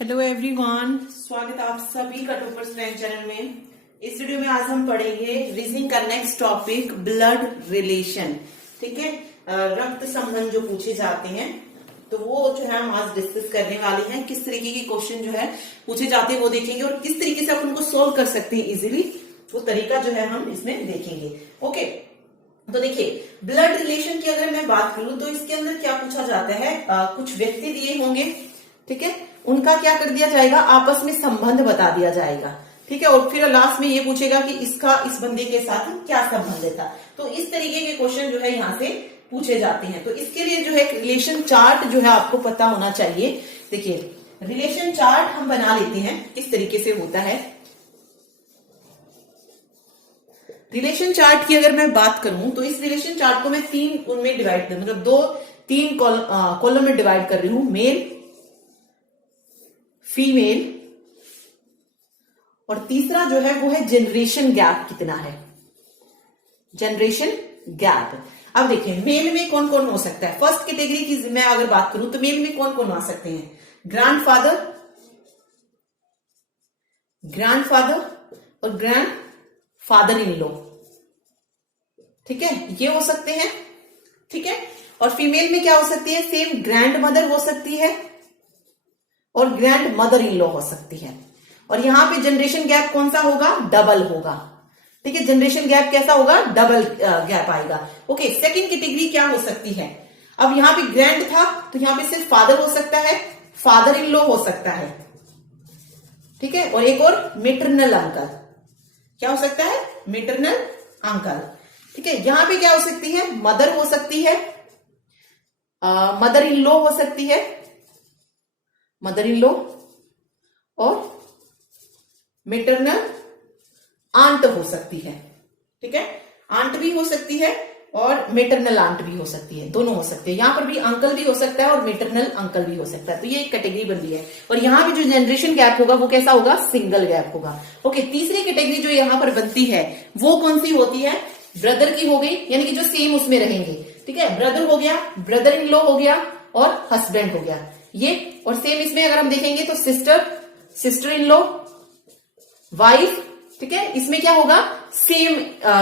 Hello everyone, स्वागत है आप सभी का टॉपर्स फ्रेंड चैनल में। इस वीडियो में आज हम पढ़ेंगे रीजनिंग का नेक्स्ट टॉपिक ब्लड रिलेशन। ठीक है, रक्त संबंध जो पूछे जाते हैं तो वो जो है हम आज डिस्कस करने वाले हैं। किस तरीके के क्वेश्चन जो है पूछे जाते हैं वो देखेंगे और किस तरीके से आप उनको सोल्व कर सकते हैं इजीली, वो तरीका जो है हम इसमें देखेंगे। ओके, तो देखिए ब्लड रिलेशन की अगर मैं बात करूं तो इसके अंदर क्या पूछा जाता है, कुछ व्यक्ति दिए होंगे, ठीक है, उनका क्या कर दिया जाएगा, आपस में संबंध बता दिया जाएगा। ठीक है, और फिर लास्ट में ये पूछेगा कि इसका इस बंदे के साथ क्या संबंध था। तो इस तरीके के क्वेश्चन जो है यहाँ से पूछे जाते हैं। तो इसके लिए जो है रिलेशन चार्ट जो है आपको पता होना चाहिए। देखिए रिलेशन चार्ट हम बना लेते हैं, किस तरीके से होता है। रिलेशन चार्ट की अगर मैं बात करूं तो इस रिलेशन चार्ट को मैं तीन उनमें डिवाइड कर, मतलब तीन कॉलम में डिवाइड कर रही हूं, मेल, फीमेल, और तीसरा जो है वो है जनरेशन गैप कितना है, जनरेशन गैप। अब देखिए मेल में कौन कौन हो सकता है। फर्स्ट कैटेगरी की मैं अगर बात करूं तो मेल में कौन कौन आ सकते हैं, ग्रैंडफादर और ग्रैंड फादर इन लॉ, ठीक है, ये हो सकते हैं। ठीक है, और फीमेल में क्या हो सकती है, सेम ग्रैंड मदर हो सकती है और ग्रैंड मदर इन लॉ हो सकती है। और यहां पे जनरेशन गैप कौन सा होगा, डबल होगा। ठीक है, जनरेशन गैप कैसा होगा, डबल गैप आएगा। ओके, सेकंड कैटेगरी क्या हो सकती है, अब यहां पे ग्रैंड था तो यहां पे सिर्फ फादर हो सकता है, फादर इन लॉ हो सकता है। ठीक है, और एक और मेटरनल अंकल, क्या हो सकता है, मेटरनल अंकल। ठीक है, यहां पे क्या हो सकती है, मदर हो सकती है, मदर इन लॉ हो सकती है, मदर इन लॉ, और मेटरनल आंट हो सकती है। ठीक है, आंट भी हो सकती है और मेटरनल आंट भी हो सकती है, दोनों हो सकते हैं। यहां पर भी अंकल भी हो सकता है और मेटरनल अंकल भी हो सकता है। तो ये एक कैटेगरी बन रही है। और यहां पे जो जनरेशन गैप होगा वो कैसा होगा, सिंगल गैप होगा। ओके, तीसरी कैटेगरी जो यहां पर बनती है वो कौन सी होती है, ब्रदर की हो गई, यानी कि जो सेम उसमें रहेंगे। ठीक है, ब्रदर हो गया, ब्रदर इन लॉ हो गया और हस्बैंड हो गया ये। और सेम इसमें अगर हम देखेंगे तो सिस्टर इन लॉ, वाइफ। ठीक है, इसमें क्या होगा, सेम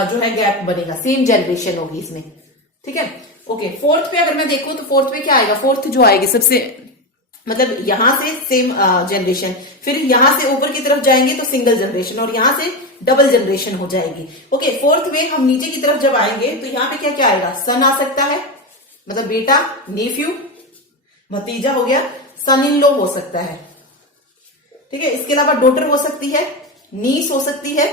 जो है गैप बनेगा, सेम जनरेशन होगी इसमें। ठीक है, ओके, फोर्थ पे अगर मैं देखूं तो फोर्थ पे क्या आएगा, फोर्थ जो आएगी सबसे, मतलब यहां से सेम जनरेशन, फिर यहां से ऊपर की तरफ जाएंगे तो सिंगल जनरेशन और यहां से डबल जनरेशन हो जाएगी। ओके, फोर्थ में हम नीचे की तरफ जब आएंगे तो यहां पे क्या क्या आएगा, सन आ सकता है, मतलब बेटा, नेफ्यू, भतीजा हो गया, सन इन लॉ हो सकता है। ठीक है, इसके अलावा डॉटर हो सकती है, नीस हो सकती है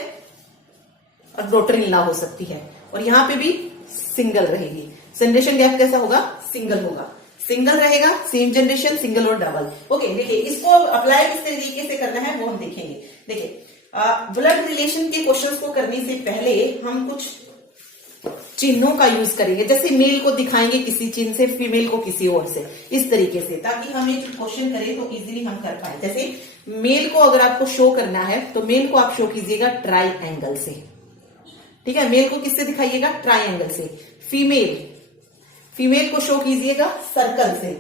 और डॉटर इन लॉ हो सकती है। और यहां पे भी सिंगल रहेगी। जनरेशन गैप कैसा होगा, सिंगल होगा, सिंगल रहेगा, सेम जनरेशन, सिंगल और डबल। ओके, देखिए इसको अप्लाई किस तरीके से करना है वो हम देखेंगे। देखिए ब्लड रिलेशन के क्वेश्चंस को करने से पहले हम कुछ चिन्हों का यूज करेंगे। जैसे मेल को दिखाएंगे किसी चिन्ह से, फीमेल को किसी और से, इस तरीके से, ताकि हम एक क्वेश्चन करें तो इजीली हम कर पाए। जैसे मेल को अगर आपको शो करना है तो मेल को आप शो कीजिएगा ट्राइंगल से। ठीक है, मेल को किससे दिखाइएगा, ट्राइंगल से। फीमेल को शो कीजिएगा सर्कल से।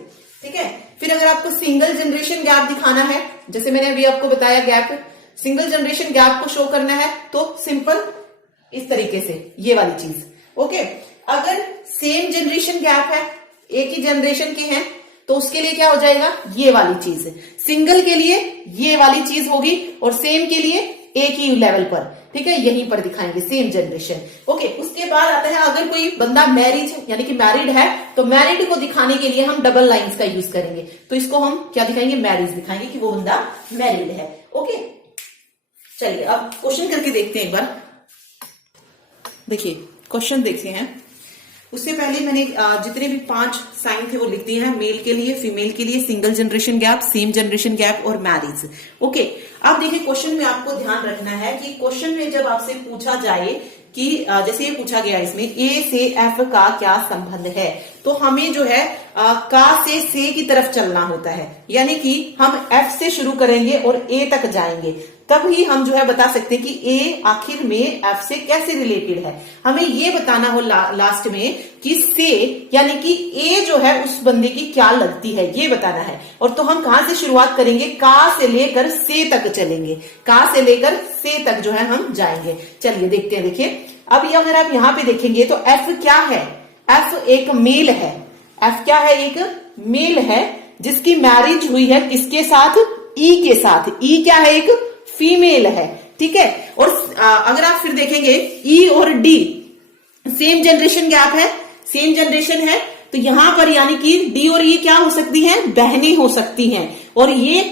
ठीक है, फिर अगर आपको सिंगल जनरेशन गैप दिखाना है, जैसे मैंने अभी आपको बताया गैप, सिंगल जनरेशन गैप को शो करना है तो सिंपल इस तरीके से, ये वाली चीज। ओके, अगर सेम जनरेशन गैप है, एक ही जनरेशन के हैं, तो उसके लिए क्या हो जाएगा, ये वाली चीज। सिंगल के लिए ये वाली चीज होगी और सेम के लिए एक ही लेवल पर, ठीक है, यहीं पर दिखाएंगे सेम जनरेशन। ओके, उसके बाद आता है अगर कोई बंदा मैरिज यानी कि मैरिड है तो मैरिड को दिखाने के लिए हम डबल लाइंस का यूज करेंगे। तो इसको हम क्या दिखाएंगे, मैरिज दिखाएंगे कि वो बंदा मैरिड है। ओके, चलिए अब क्वेश्चन करके देखते हैं एक बार। देखिए क्वेश्चन देखते हैं, उससे पहले मैंने जितने भी 5 साइन थे वो लिख दिए हैं, मेल के लिए, फीमेल के लिए, single generation gap, same generation gap और मैरिज। ओके, अब देखिए क्वेश्चन में आपको ध्यान रखना है कि क्वेश्चन में जब आपसे पूछा जाए कि जैसे ये पूछा गया इसमें ए से एफ का क्या संबंध है, तो हमें जो है का से की तरफ चलना होता है, यानी कि हम एफ से शुरू करेंगे और ए तक जाएंगे, तब ही हम जो है बता सकते हैं कि ए आखिर में एफ से कैसे रिलेटेड है। हमें ये बताना हो लास्ट में कि से यानी कि ए जो है उस बंदे की क्या लगती है, ये बताना है। और तो हम कहां से शुरुआत करेंगे, का से लेकर से तक चलेंगे, का से लेकर से तक जो है हम जाएंगे। चलिए देखते हैं। देखिए अब ये अगर आप यहां पे देखेंगे तो एफ क्या है, एफ एक मेल है। एफ क्या है, एक मेल है जिसकी मैरिज हुई है किसके साथ, ई के साथ। ई क्या है, एक फीमेल है, ठीक है। और अगर आप फिर देखेंगे ई और डी सेम जनरेशन गैप है, सेम जनरेशन है, तो यहां पर यानी कि डी और ई क्या हो सकती हैं, बहनें हो सकती हैं, और ये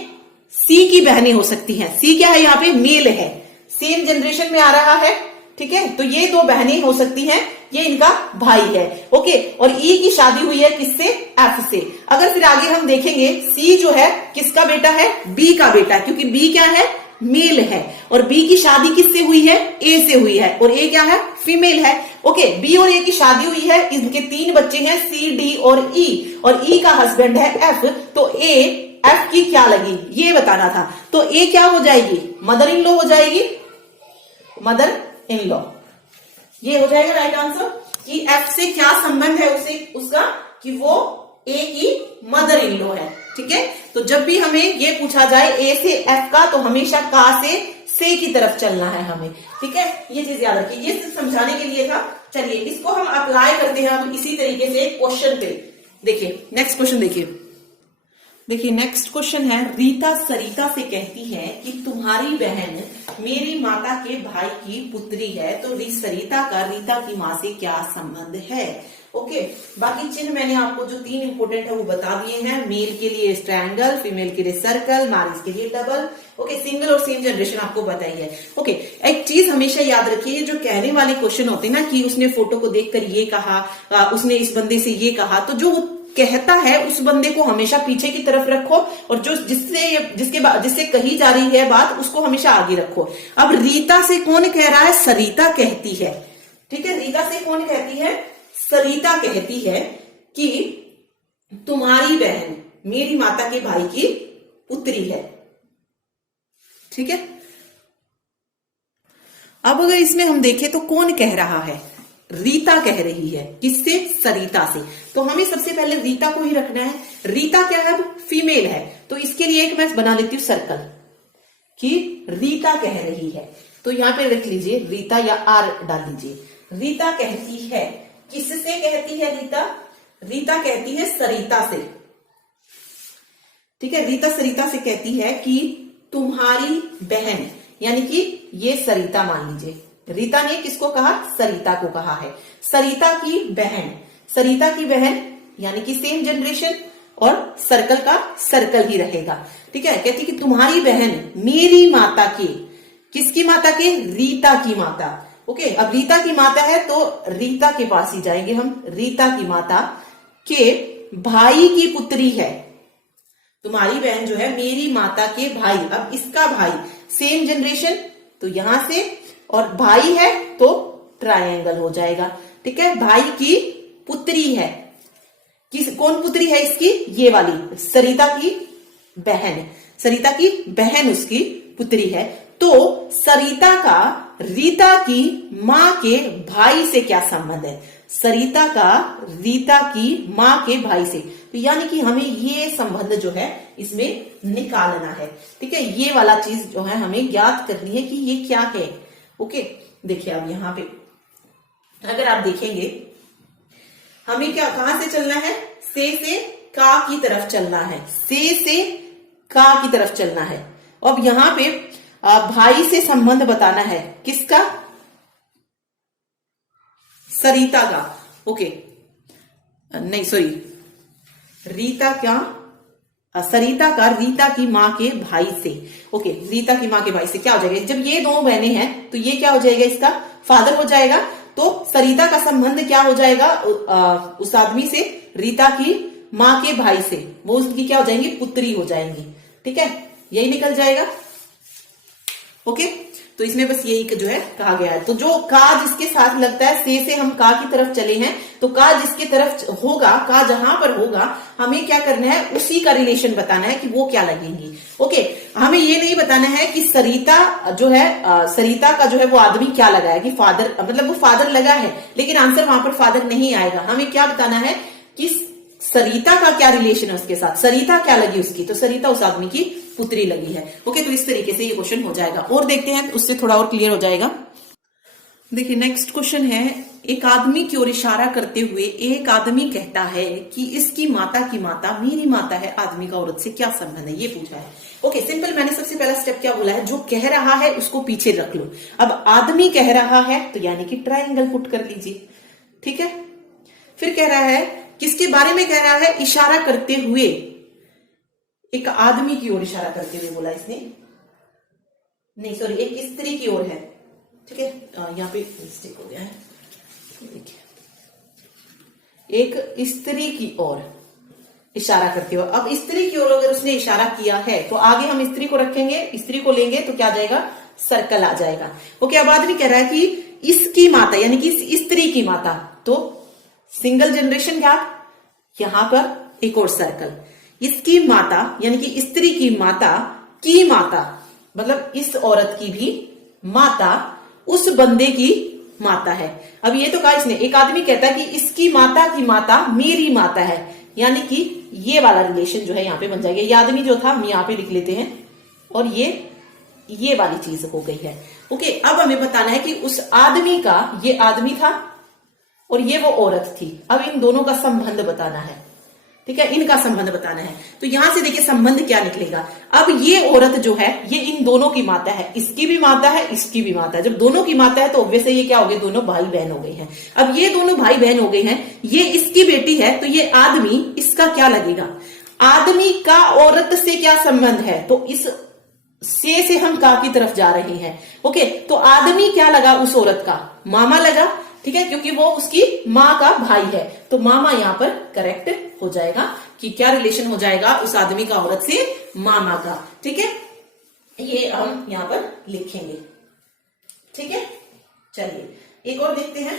सी की बहनें हो सकती हैं। सी क्या है, यहाँ पे मेल है, सेम जनरेशन में आ रहा है, ठीक है। तो ये दो बहनें हो सकती हैं, ये इनका भाई है, ओके। और ई की शादी हुई है किससे, एफ से। अगर फिर आगे हम देखेंगे सी जो है किसका बेटा है, बी का बेटा, क्योंकि बी क्या है, मेल है, और बी की शादी किससे हुई है, ए से हुई है, और ए क्या है, फीमेल है, ओके। बी और ए की शादी हुई है, इनके 3 बच्चे हैं, सी डी और ई, और ई का हस्बैंड है एफ, तो ए एफ की क्या लगी ये बताना था। तो ए क्या हो जाएगी, मदर इन लॉ हो जाएगी, मदर इन लॉ, ये हो जाएगा राइट आंसर। कि एफ से क्या संबंध है उसे उसका, कि वो ए की मदर इन लॉ है, ठीक है। तो जब भी हमें ये पूछा जाए ए से एफ का, तो हमेशा का से की तरफ चलना है हमें, ठीक है। ये चीज याद रखिए, ये सिर्फ समझाने के लिए था। चलिए इसको हम अप्लाई करते हैं अब इसी तरीके से क्वेश्चन पे। देखिए नेक्स्ट क्वेश्चन देखिए नेक्स्ट क्वेश्चन है, रीता सरिता से कहती है कि तुम्हारी बहन मेरी माता के भाई की पुत्री है, तो सरिता का रीता की माँ से क्या संबंध है। ओके, बाकी चिन्ह मैंने आपको जो 3 इंपोर्टेंट है वो बता दिए हैं। मेल के लिए ट्रायंगल, फीमेल के लिए सर्कल, मैरिज के लिए डबल, ओके। सिंगल और सेम जनरेशन आपको बताई है, ओके। एक चीज हमेशा याद रखिए, जो कहने वाले क्वेश्चन होते हैं ना कि उसने फोटो को देखकर ये कहा, उसने इस बंदे से ये कहा, तो जो कहता है उस बंदे को हमेशा पीछे की तरफ रखो, और जो जिससे कही जा रही है बात उसको हमेशा आगे रखो। अब रीता से कौन कह रहा है, सरिता कहती है, ठीक है। रीता से कौन कहती है, सरिता कहती है कि तुम्हारी बहन मेरी माता के भाई की पुत्री है, ठीक है। अब अगर इसमें हम देखें तो कौन कह रहा है, रीता कह रही है, किससे, सरिता से। तो हमें सबसे पहले रीता को ही रखना है। रीता क्या है, फीमेल है, तो इसके लिए एक मैं बना लेती हूं सर्कल कि रीता कह रही है। तो यहां पे लिख लीजिए रीता, या आर डाल दीजिए। रीता कहती है, किससे कहती है रीता, रीता कहती है सरिता से, ठीक है। रीता सरिता से कहती है कि तुम्हारी बहन, यानी कि ये सरिता मान लीजिए, रीता ने किसको कहा, सरिता को कहा है, सरिता की बहन, सरिता की बहन यानी कि सेम जनरेशन, और सर्कल का सर्कल ही रहेगा, ठीक है। कहती कि तुम्हारी बहन मेरी माता के, किसकी माता के, रीता की माता, ओके। अब रीता की माता है तो रीता के पास ही जाएंगे हम, रीता की माता के भाई की पुत्री है। तुम्हारी बहन जो है मेरी माता के भाई, अब इसका भाई सेम जनरेशन, तो यहां से, और भाई है तो ट्रायंगल हो जाएगा, ठीक है। भाई की पुत्री है, कौन पुत्री है इसकी, ये वाली सरिता की बहन, सरिता की बहन उसकी पुत्री है। तो सरिता का रीता की मां के भाई से क्या संबंध है, सरिता का रीता की मां के भाई से, तो यानी कि हमें ये संबंध जो है इसमें निकालना है, ठीक है। ये वाला चीज जो है हमें ज्ञात करनी है कि ये क्या है, ओके। देखिए अब यहां पे अगर आप देखेंगे हमें क्या, कहां से चलना है, से का की तरफ चलना है, से का की तरफ चलना है। अब यहां पे भाई से संबंध बताना है, किसका, सरिता का, ओके। नहीं सॉरी, रीता क्या, सरिता का रीता की मां के भाई से, ओके। रीता की मां के भाई से क्या हो जाएगा, जब ये 2 बहनें हैं तो ये क्या हो जाएगा, इसका फादर हो जाएगा। तो सरिता का संबंध क्या हो जाएगा, उस आदमी से, रीता की मां के भाई से, वो उसकी क्या हो जाएंगी, पुत्री हो जाएंगी, ठीक है। यही निकल जाएगा, ओके। तो इसमें बस यही जो है कहा गया है। तो जो का जिसके साथ लगता है, से हम का की तरफ चले हैं, तो का जिसके तरफ होगा, का जहां पर होगा, हमें क्या करना है, उसी का रिलेशन बताना है कि वो क्या लगेंगी। ओके, हमें ये नहीं बताना है कि सरिता जो है, सरिता का जो है वो आदमी क्या लगा है, कि फादर, मतलब वो फादर लगा है, लेकिन आंसर वहां पर फादर नहीं आएगा। हमें क्या बताना है कि सरिता का क्या रिलेशन है उसके साथ, सरिता क्या लगी उसकी, तो सरिता उस आदमी की पुत्री लगी है। ओके, तो इस तरीके से ये क्वेश्चन हो जाएगा। और देखते हैं, उससे थोड़ा और क्लियर हो जाएगा। देखिए नेक्स्ट क्वेश्चन है, एक आदमी की ओर इशारा करते हुए एक आदमी कहता है कि इसकी माता की माता मेरी माता है, आदमी का औरत से क्या संबंध है, ये पूछा है। ओके, सिंपल, मैंने सबसे पहला स्टेप क्या बोला है, जो कह रहा है उसको पीछे रख लो। अब आदमी कह रहा है तो यानी कि ट्राइंगल पुट कर लीजिए, ठीक है। फिर कह रहा है, किसके बारे में कह रहा है, इशारा करते हुए, एक आदमी की ओर इशारा करते हुए बोला इसने, नहीं सॉरी, एक स्त्री की ओर है, ठीक है, यहाँ पे मिस्टेक हो गया है, देखिए, एक स्त्री की ओर इशारा करते हुए। अब स्त्री की ओर अगर उसने इशारा किया है तो आगे हम स्त्री को रखेंगे, स्त्री को लेंगे तो क्या आ जाएगा, सर्कल आ जाएगा। ओके, अब आदमी कह रहा है कि इसकी माता, यानी कि इस स्त्री की माता, तो सिंगल जनरेशन गैप, यहां पर एक और सर्कल, इसकी माता यानी कि स्त्री की माता की माता, मतलब इस औरत की भी माता उस बंदे की माता है। अब ये तो कहा इसने, एक आदमी कहता है कि इसकी माता की माता मेरी माता है, यानी कि ये वाला रिलेशन जो है यहां पे बन जाएगा। ये आदमी जो था हम यहां पे लिख लेते हैं, और ये वाली चीज हो गई है। ओके, अब हमें बताना है कि उस आदमी का, ये आदमी था और ये वो औरत थी, अब इन दोनों का संबंध बताना है, ठीक है, इनका संबंध बताना है। तो यहां से देखिए संबंध क्या निकलेगा। अब ये औरत जो है ये इन दोनों की माता है, इसकी भी माता है, इसकी भी माता है। जब दोनों की माता है तो ऑब्वियस ये क्या हो गए, दोनों भाई बहन हो गए हैं। अब ये दोनों भाई बहन हो गए हैं, ये इसकी बेटी है, तो ये आदमी इसका क्या लगेगा, आदमी का औरत से क्या संबंध है, तो इस से हम का की तरफ जा रहे हैं। ओके, तो आदमी क्या लगा उस औरत का, मामा लगा, ठीक है, क्योंकि वो उसकी माँ का भाई है, तो मामा यहां पर करेक्ट हो जाएगा कि क्या रिलेशन हो जाएगा उस आदमी का औरत से, मामा का, ठीक है, ये हम यहां पर लिखेंगे, ठीक है। चलिए एक और देखते हैं।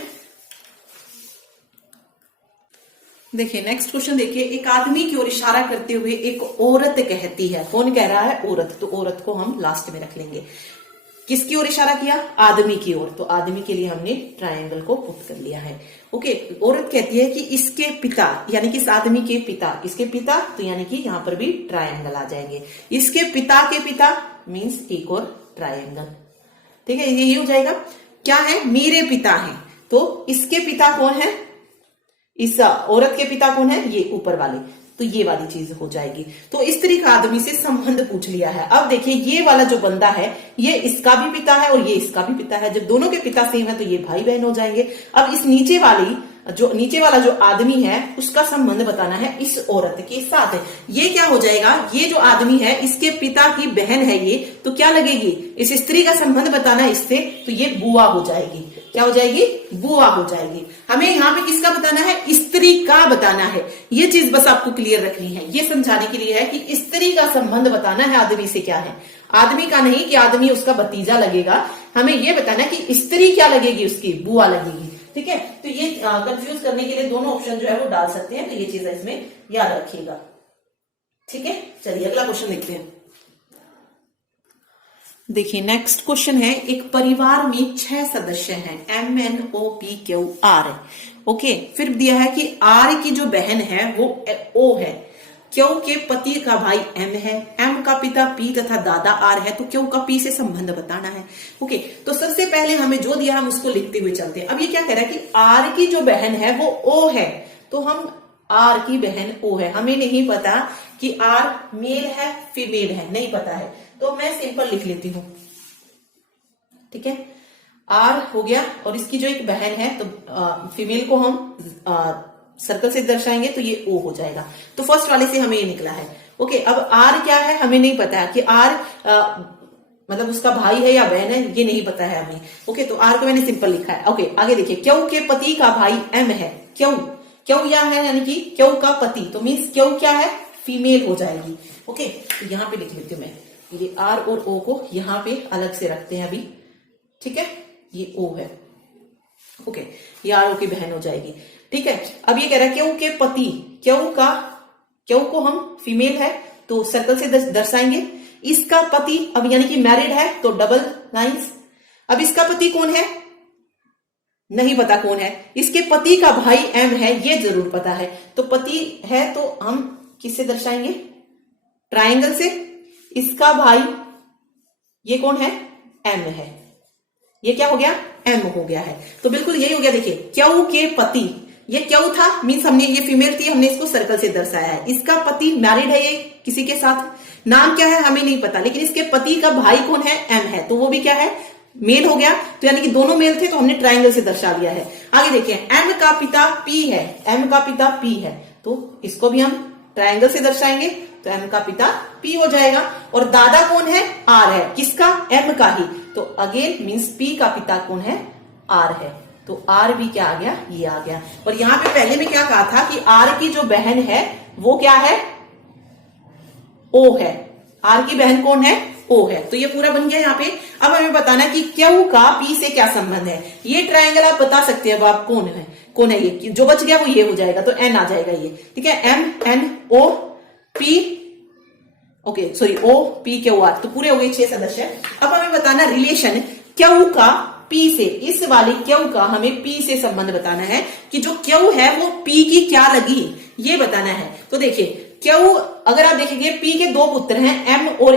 देखिए नेक्स्ट क्वेश्चन देखिए, एक आदमी की ओर इशारा करते हुए एक औरत कहती है, कौन कह रहा है, औरत, तो औरत को हम लास्ट में रख लेंगे। किसकी ओर इशारा किया, आदमी की ओर, तो आदमी के लिए हमने ट्रायंगल को पुट कर लिया है। ओके, औरत कहती है कि इसके पिता, यानी कि इस आदमी के पिता, इसके पिता, तो यानी कि यहां पर भी ट्रायंगल आ जाएंगे। इसके पिता के पिता मीन्स एक और ट्रायंगल, ठीक है, ये हो जाएगा। क्या है, मेरे पिता हैं, तो इसके पिता कौन है, इस औरत के पिता कौन है, ये ऊपर वाले, तो ये वाली चीज हो जाएगी। तो इस तरीके का आदमी से संबंध पूछ लिया है। अब देखिए ये वाला जो बंदा है ये इसका भी पिता है और ये इसका भी पिता है, जब दोनों के पिता सेम है तो ये भाई बहन हो जाएंगे। अब इस नीचे वाला जो आदमी है उसका संबंध बताना है इस औरत के साथ। ये क्या हो जाएगा, ये जो आदमी है इसके पिता की बहन है ये, तो क्या लगेगी, इस स्त्री का संबंध बताना है इससे, तो ये बुआ हो जाएगी। क्या हो जाएगी, बुआ हो जाएगी। हमें यहाँ पे किसका बताना है, स्त्री का बताना है। ये चीज बस आपको क्लियर रखनी है, ये समझाने के लिए है कि स्त्री का संबंध बताना है आदमी से क्या है, आदमी का नहीं कि आदमी उसका भतीजा लगेगा। हमें ये बताना है कि स्त्री क्या लगेगी, उसकी बुआ लगेगी, ठीक है। तो ये कंफ्यूज करने के लिए दोनों ऑप्शन जो है वो डाल सकते हैं, तो ये चीज इसमें याद रखिएगा, ठीक है। चलिए अगला क्वेश्चन देखते हैं। देखिए नेक्स्ट क्वेश्चन है, एक परिवार में 6 सदस्य हैं, MNOPQR। ओके, फिर दिया है कि R की जो बहन है वो O है, Q के पति का भाई M है, M का पिता P तथा दादा R है, तो Q का P से संबंध बताना है। ओके, तो सबसे पहले हमें जो दिया हम उसको लिखते हुए चलते हैं। अब ये क्या कह रहा है कि R की जो बहन है वो O है, तो हम R की बहन O है, हमें नहीं पता कि R मेल है फीमेल है, नहीं पता है, तो मैं सिंपल लिख लेती हूं, ठीक है। R हो गया और इसकी जो एक बहन है तो फीमेल को हम सर्कल से दर्शाएंगे तो ये O हो जाएगा। तो फर्स्ट वाले से हमें ये निकला है। ओके, अब R क्या है हमें नहीं पता है कि R मतलब उसका भाई है या बहन है, ये नहीं पता है हमें। ओके, तो R को मैंने सिंपल लिखा है। ओके, आगे देखिए, Q के पति का भाई M है, Q या है यानी कि Q का पति, तो मीन्स Q क्या है, फीमेल हो जाएगी। ओके, तो यहां पे लिख लेती हूँ मैं, ये R और O को यहाँ पे अलग से रखते हैं अभी, ठीक है, ये ओ है। ओके, ये आर ओ की बहन हो जाएगी। ठीक है, अब ये कह रहा है क्यू के पति, क्यू को हम फीमेल है तो सर्कल से दर्शाएंगे। इसका पति अब यानी कि मैरिड है तो डबल लाइंस। अब इसका पति कौन है, नहीं पता कौन है। इसके पति का भाई एम है, ये जरूर पता है। तो पति है तो हम किससे दर्शाएंगे, ट्रायंगल से। इसका भाई ये कौन है, एम है। ये क्या हो गया, एम हो गया है। तो बिल्कुल यही हो गया। देखिए क्यू के पति, ये क्यू था मीन्स हमने, ये फीमेल थी, हमने इसको सर्कल से दर्शाया है। इसका पति मैरिड है, ये किसी के साथ, नाम क्या है हमें नहीं पता, लेकिन इसके पति का भाई कौन है, एम है, तो वो भी क्या है, मेल हो गया। तो यानी कि दोनों मेल थे तो हमने ट्रायंगल से दर्शा दिया है। आगे देखिए एम का पिता पी है, एम का पिता पी है तो इसको भी हम ट्रायंगल से दर्शाएंगे तो एम का पिता पी हो जाएगा। और दादा कौन है, आर है, किसका, एम का ही। तो अगेन मीन्स पी का पिता कौन है, आर है। तो आर भी क्या आ गया, ये आ गया। और यहां पे पहले में क्या कहा था कि आर की जो बहन है वो क्या है, ओ है। आर की बहन कौन है, ओ है। तो ये पूरा बन गया यहाँ पे। अब हमें बताना है कि क्यू का पी से क्या संबंध है। ये ट्रायंगल आप बता सकते हैं, अब आप कौन है ये, जो बच गया वो ये हो जाएगा, तो एन आ जाएगा ये। ठीक है, M N O P, okay sorry, O P Q R, तो पूरे हो गए 6 सदस्य। अब हमें बताना रिलेशन क्यू का पी से, इस वाली क्यू का हमें पी से संबंध बताना है कि जो क्यू है वो पी की क्या लगी, ये बताना है। तो देखिए क्यू, अगर आप देखेंगे पी के 2 पुत्र हैं, एम और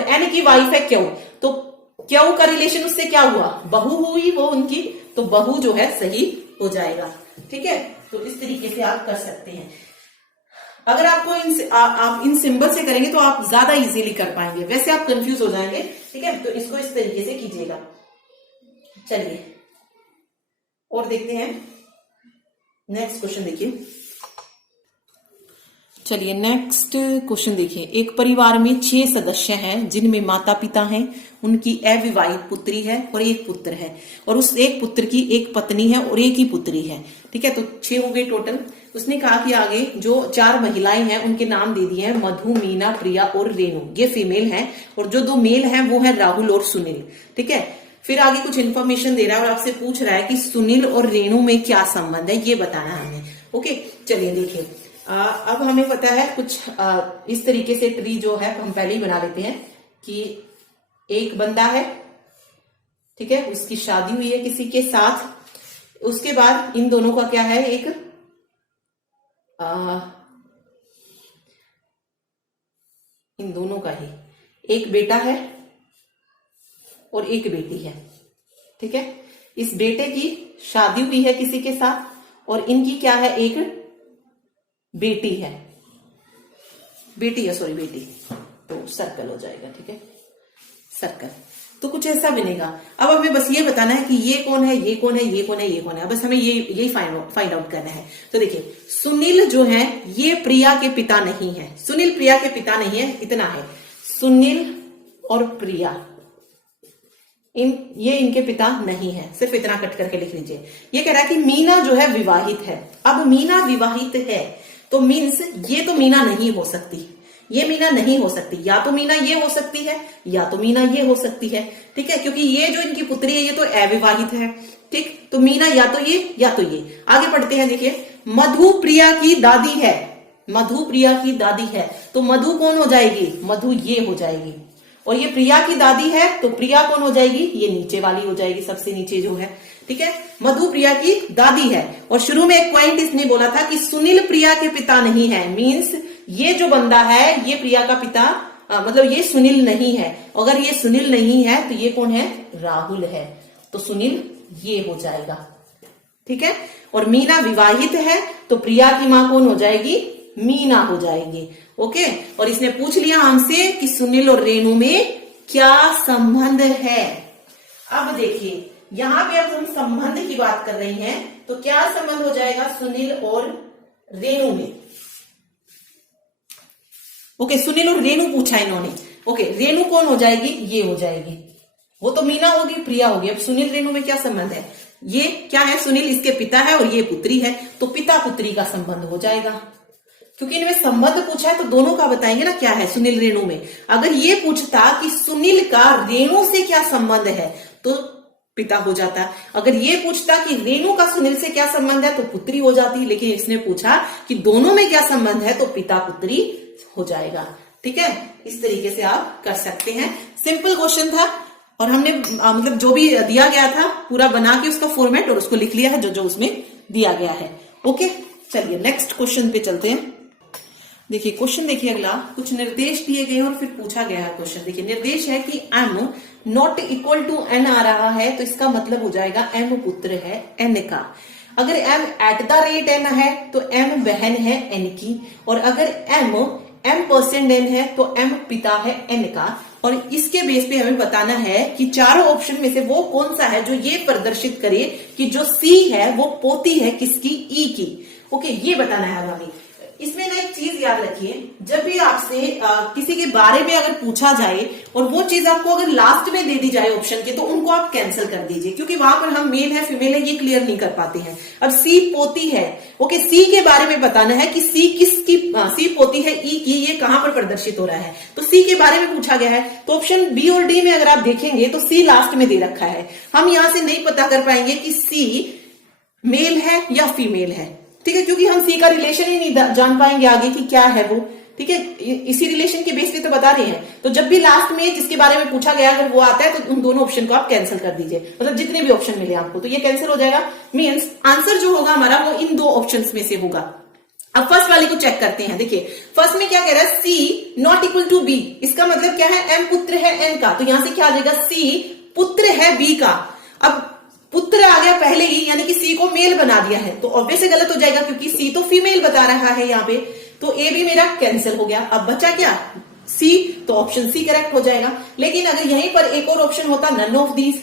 एन की वाइफ है क्यू, तो क्यू का रिलेशन उससे क्या हुआ, बहू हुई वो उनकी, तो बहू जो है सही हो जाएगा। ठीक है, तो इस तरीके से आप कर सकते हैं। अगर आपको आप इन सिंबल से करेंगे तो आप ज्यादा इजीली कर पाएंगे, वैसे आप कंफ्यूज हो जाएंगे। ठीक है, तो इसको इस तरीके से कीजिएगा। चलिए और देखते हैं नेक्स्ट क्वेश्चन। देखिए चलिए नेक्स्ट क्वेश्चन देखिए। एक परिवार में 6 सदस्य हैं जिनमें माता पिता हैं, उनकी अविवाहित पुत्री है और एक पुत्र है, और उस एक पुत्र की एक पत्नी है और एक ही पुत्री है। ठीक है, तो 6 हो गए टोटल। उसने कहा कि आगे जो 4 महिलाएं हैं उनके नाम दे दिए हैं, मधु, मीना, प्रिया और रेणु, ये फीमेल हैं, और जो 2 मेल हैं वो है राहुल और सुनील। ठीक है, फिर आगे कुछ इन्फॉर्मेशन दे रहा है और आपसे पूछ रहा है कि सुनील और रेणु में क्या संबंध है, ये बताना है हमें। ओके, चलिए देखिए अब हमें पता है कुछ इस तरीके से ट्री जो है हम पहले ही बना लेते हैं कि एक बंदा है, ठीक है, उसकी शादी हुई है किसी के साथ, उसके बाद इन दोनों का क्या है, एक इन दोनों का ही एक बेटा है और एक बेटी है। ठीक है, इस बेटे की शादी हुई है किसी के साथ और इनकी क्या है, एक बेटी है, बेटी है, सॉरी बेटी, तो सर्कल हो जाएगा। ठीक है, सर्कल, तो कुछ ऐसा बनेगा। अब हमें बस ये बताना है कि ये कौन है, ये कौन है, ये कौन है, ये कौन है, बस हमें यही फाइंड आउट करना है। तो देखिए सुनील जो है ये प्रिया के पिता नहीं है, सुनील प्रिया के पिता नहीं है, इतना है। सुनील और प्रिया ये इनके पिता नहीं है, सिर्फ इतना कट करके लिख लीजिए। ये कह रहा है कि मीना जो है विवाहित है। अब मीना विवाहित है तो मीन्स ये तो मीना नहीं हो सकती, ये मीना नहीं हो सकती, या तो मीना ये हो सकती है या तो मीना ये हो सकती है। ठीक है, क्योंकि ये जो इनकी पुत्री है ये तो अविवाहित है। ठीक, तो मीना या तो ये या तो ये। आगे पढ़ते हैं, देखिए मधु प्रिया की दादी है, मधु प्रिया की दादी है, तो मधु कौन हो जाएगी, मधु ये हो जाएगी। और ये प्रिया की दादी है तो प्रिया कौन हो जाएगी, ये नीचे वाली हो जाएगी, सबसे नीचे जो है। ठीक है, मधु प्रिया की दादी है। और शुरू में एक पॉइंट इसने बोला था कि सुनील प्रिया के पिता नहीं है, मीन्स ये जो बंदा है ये प्रिया का पिता मतलब ये सुनील नहीं है। अगर ये सुनील नहीं है तो ये कौन है, राहुल है, तो सुनील ये हो जाएगा। ठीक है, और मीना विवाहित है तो प्रिया की मां कौन हो जाएगी, मीना हो जाएगी। ओके, और इसने पूछ लिया हमसे कि सुनील और रेणु में क्या संबंध है। अब देखिए यहां पे अब हम संबंध की बात कर रहे हैं, तो क्या संबंध हो जाएगा सुनील और रेणु में। ओके, सुनील और रेणु पूछा इन्होंने। ओके, रेणु कौन हो जाएगी, ये हो जाएगी, वो तो मीना होगी, प्रिया होगी। अब सुनील रेणु में क्या संबंध है, ये क्या है, सुनील इसके पिता है और ये पुत्री है, तो पिता पुत्री का संबंध हो जाएगा। क्योंकि इनमें संबंध पूछा है तो दोनों का बताएंगे ना क्या है सुनील रेणु में। अगर ये पूछता कि सुनील का रेणु से क्या संबंध है तो पिता हो जाता। अगर ये पूछता कि रेणु का सुनील से क्या संबंध है तो पुत्री हो जाती, लेकिन इसने पूछा कि दोनों में क्या संबंध है तो पिता पुत्री हो जाएगा। ठीक है, इस तरीके से आप कर सकते हैं। सिंपल क्वेश्चन था और हमने मतलब जो भी दिया गया था पूरा बना के उसका फॉर्मेट और उसको लिख लिया है जो जो उसमें दिया गया है। ओके, चलिए नेक्स्ट क्वेश्चन पे चलते हैं। देखिए क्वेश्चन देखिए अगला, कुछ निर्देश दिए गए और फिर पूछा गया है क्वेश्चन। देखिए निर्देश है कि m not equal to n आ रहा है तो इसका मतलब हो जाएगा m पुत्र है n का। अगर m at the rate n है तो m बहन है n की, और अगर m% n है तो m पिता है n का। और इसके बेस पे हमें बताना है कि चारों ऑप्शन में से वो कौन सा है जो ये प्रदर्शित करे कि जो C है वो पोती है किसकी, E की। ओके, ये बताना है हमें। इसमें ना एक चीज याद रखिए, जब भी आपसे किसी के बारे में अगर पूछा जाए और वो चीज आपको अगर लास्ट में दे दी जाए ऑप्शन के, तो उनको आप कैंसिल कर दीजिए, क्योंकि वहां पर हम मेल है फीमेल है ये क्लियर नहीं कर पाते हैं। अब सी पोती है, ओके, सी के बारे में बताना है कि सी किसकी, सी पोती है ई की, ये कहां पर प्रदर्शित हो रहा है, तो सी के बारे में पूछा गया है। तो ऑप्शन बी और डी में अगर आप देखेंगे तो सी लास्ट में दे रखा है। हम यहां से नहीं पता कर पाएंगे कि सी मेल है या फीमेल है, ठीक है, क्योंकि हम सी का रिलेशन ही नहीं जान पाएंगे आगे कि क्या है वो। ठीक है, इसी रिलेशन के बेस पे तो बता रहे हैं। तो जब भी लास्ट में जिसके बारे में पूछा गया अगर वो आता है तो उन दोनों ऑप्शन को आप कैंसिल कर दीजिए, मतलब जितने भी ऑप्शन मिले आपको तो ये कैंसिल हो जाएगा। मींस आंसर जो होगा हमारा वो इन दो ऑप्शंस में से होगा। अब फर्स्ट वाली को चेक करते हैं। देखिए फर्स्ट में क्या कह रहा है, सी नॉट इक्वल टू बी, इसका मतलब क्या है, एम पुत्र है एन का, तो यहां से क्या आ जाएगा, सी पुत्र है बी का। अब पुत्र आ गया पहले ही, यानी कि सी को मेल बना दिया है, तो ऑब्वियसली गलत हो जाएगा क्योंकि सी तो फीमेल बता रहा है यहाँ पे, तो ए भी मेरा कैंसिल हो गया। अब बचा क्या, सी, तो ऑप्शन सी करेक्ट हो जाएगा। लेकिन अगर यहीं पर एक और ऑप्शन होता नन ऑफ दीज,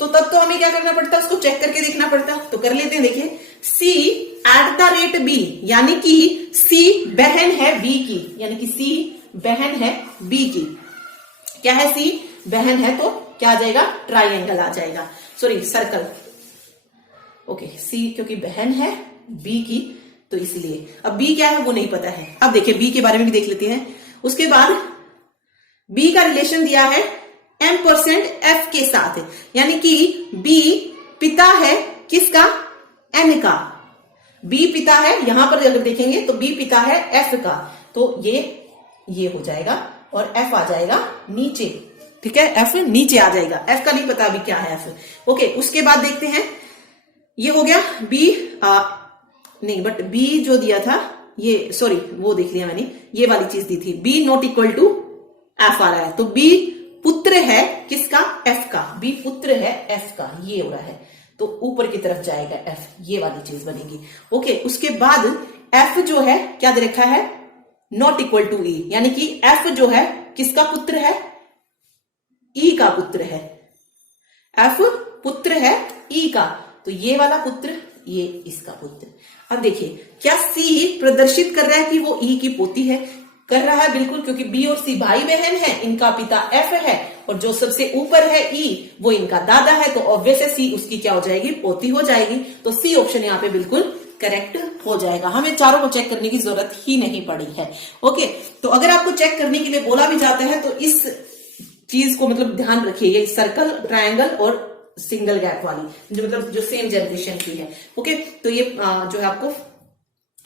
तो तब तो हमें क्या करना पड़ता, उसको चेक करके देखना पड़ता। तो कर लेते हैं। देखिए सी एट द रेट बी, यानी कि सी बहन है बी की, यानी कि सी बहन है बी की। क्या है, सी बहन है, तो क्या आ जाएगा, ट्राइंगल आ जाएगा, सॉरी सर्कल। ओके, सी क्योंकि बहन है बी की तो इसलिए। अब बी क्या है वो नहीं पता है। अब देखिए बी के बारे में भी देख लेते हैं। उसके बाद बी का रिलेशन दिया है m% f के साथ, यानी कि बी पिता है किसका, n का। बी पिता है, यहां पर अगर देखेंगे तो बी पिता है f का, तो ये हो जाएगा और f आ जाएगा नीचे। ठीक है, एफ नीचे आ जाएगा, एफ का नहीं पता अभी क्या है एफ। ओके, उसके बाद देखते हैं, ये हो गया बी, नहीं बट बी जो दिया था ये, सॉरी वो देख लिया मैंने, ये वाली चीज दी थी, B not equal to F आ रहा है, तो बी पुत्र है किसका, एफ का, बी पुत्र है एफ का, ये हो रहा है, तो ऊपर की तरफ जाएगा एफ, ये वाली चीज बनेगी। ओके, उसके बाद एफ जो है क्या दे रखा है, नॉट इक्वल टू ई, यानी कि एफ जो है किसका पुत्र है, ई का पुत्र है, एफ पुत्र है ई का, तो ये वाला पुत्र, ये इसका पुत्र। अब देखिए क्या सी प्रदर्शित कर रहा है कि वो ई की पोती है, कर रहा है बिल्कुल, क्योंकि बी और सी भाई बहन है, इनका पिता एफ है और जो सबसे ऊपर है ई वो इनका दादा है, तो ऑब्वियस सी उसकी क्या हो जाएगी, पोती हो जाएगी। तो सी ऑप्शन यहाँ पे बिल्कुल करेक्ट हो जाएगा। हमें चारों को चेक करने की जरूरत ही नहीं पड़ी है। ओके, तो अगर आपको चेक करने के लिए बोला भी जाता है तो इस चीज को मतलब ध्यान रखिए, ये सर्कल, ट्रायंगल और सिंगल गैप वाली जो मतलब जो सेम जनरेशन की है। ओके, तो ये जो है आपको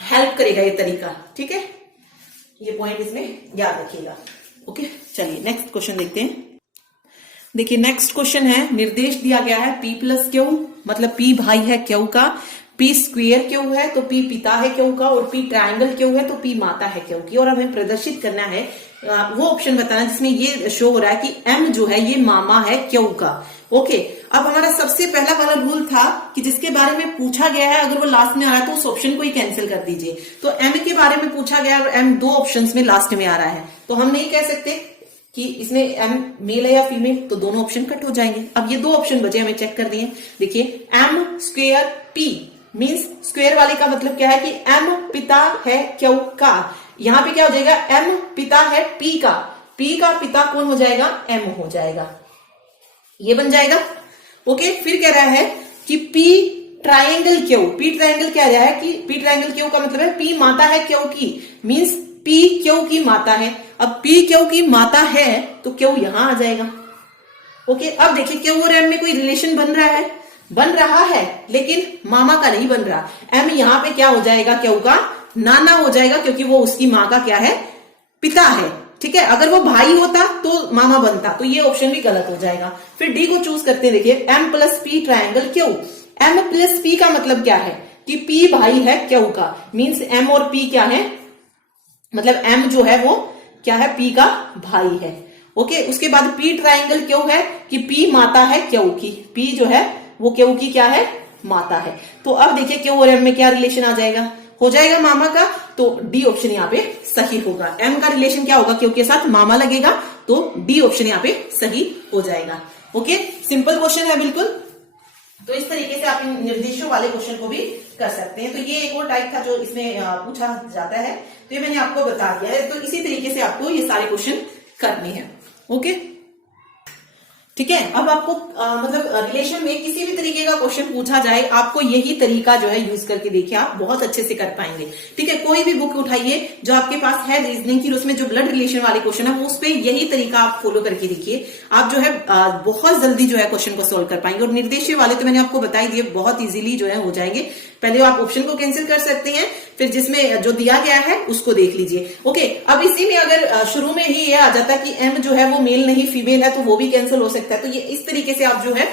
हेल्प करेगा ये तरीका। ठीक है, ये पॉइंट इसमें याद रखिएगा। ओके, चलिए नेक्स्ट क्वेश्चन देखते हैं। देखिए नेक्स्ट क्वेश्चन है, निर्देश दिया गया है P प्लस क्यू, मतलब P भाई है क्यू का, P स्क्वेयर क्यू है तो P पिता है क्यू का, और P ट्रायंगल क्यू है तो P माता है क्यू की। और हमें प्रदर्शित करना है वो ऑप्शन बताना जिसमें ये शो हो रहा है कि M जो है ये मामा है क्यू का। ओके, अब हमारा सबसे पहला वाला रूल था कि जिसके बारे में पूछा गया है अगर वो लास्ट में आ रहा है तो उस ऑप्शन को ही कैंसिल कर दीजिए। तो M के बारे में पूछा गया और M दो ऑप्शंस में लास्ट में आ रहा है, तो हम नहीं कह सकते कि इसमें M मेल है या फीमेल, तो दोनों ऑप्शन कट हो जाएंगे। अब ये दो ऑप्शन बचे, हमें चेक कर दिए। देखिए M square P means square वाले का मतलब क्या है कि M पिता है क्यू का, यहां पे क्या हो जाएगा, M पिता है P का, P का पिता कौन हो जाएगा, M हो जाएगा, ये बन जाएगा। ओके, फिर कह रहा है कि P triangle Q, P triangle क्या है कि P ट्रायंगल क्यू का मतलब है P माता है क्यू की, मीन्स P क्यू की माता है। अब P क्यू की माता है तो क्यू यहां आ जाएगा, ओके, अब देखिए क्यू और एम में कोई रिलेशन बन रहा है लेकिन मामा का नहीं बन रहा। एम यहां पे क्या हो जाएगा, क्यू का नाना हो जाएगा, क्योंकि वो उसकी माँ का क्या है, पिता है। ठीक है, अगर वो भाई होता तो मामा बनता, तो ये ऑप्शन भी गलत हो जाएगा। फिर डी को चूज करते हैं। देखिए M plus P triangle Q. M plus P का मतलब क्या है कि पी भाई है क्यू का, मीन्स एम और पी क्या है, मतलब एम जो है वो क्या है, पी का भाई है। ओके, उसके बाद पी ट्राइंगल क्यों है कि पी माता है क्यू की, पी जो है वो क्यू की क्या है, माता है। तो अब देखिए क्यू और एम में क्या रिलेशन आ जाएगा, हो जाएगा मामा का, तो डी ऑप्शन यहाँ पे सही होगा। एम का रिलेशन क्या होगा, क्यू के साथ मामा लगेगा, तो डी ऑप्शन यहाँ पे सही हो जाएगा। ओके, सिंपल क्वेश्चन है बिल्कुल। तो इस तरीके से आप इन निर्देशों वाले क्वेश्चन को भी कर सकते हैं। तो ये एक और टाइप था जो इसमें पूछा जाता है, तो ये मैंने आपको बता दिया है। तो इसी तरीके से आपको ये सारे क्वेश्चन करने हैं। ओके, ठीक है। अब आपको मतलब रिलेशन में किसी भी तरीके का क्वेश्चन पूछा जाए, आपको यही तरीका जो है यूज करके देखिए, आप बहुत अच्छे से कर पाएंगे। ठीक है, कोई भी बुक उठाइए जो आपके पास है रीजनिंग की, उसमें जो ब्लड रिलेशन वाले क्वेश्चन है वो उस पर यही तरीका आप फॉलो करके देखिए, आप जो है बहुत जल्दी जो है क्वेश्चन को सोल्व कर पाएंगे। और निर्देशीय वाले तो मैंने आपको बता ही दिए, बहुत इजीली जो है हो जाएंगे। पहले आप ऑप्शन को कैंसिल कर सकते हैं, फिर जिसमें जो दिया गया है उसको देख लीजिए। ओके, अब इसी में अगर शुरू में ही ये आ जाता कि एम जो है वो मेल नहीं फीमेल है, तो वो भी कैंसिल हो सकता है। तो ये इस तरीके से आप जो है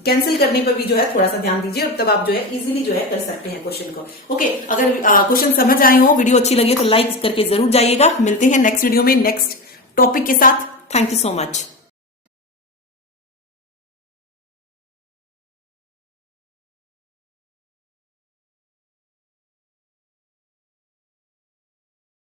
कैंसिल करने पर भी जो है थोड़ा सा ध्यान दीजिए, और तब आप जो है इजीली जो है कर सकते हैं क्वेश्चन को। ओके, अगर क्वेश्चन समझ आए हो, वीडियो अच्छी लगी तो लाइक करके जरूर जाइएगा। मिलते हैं नेक्स्ट वीडियो में नेक्स्ट टॉपिक के साथ। Thank you so much.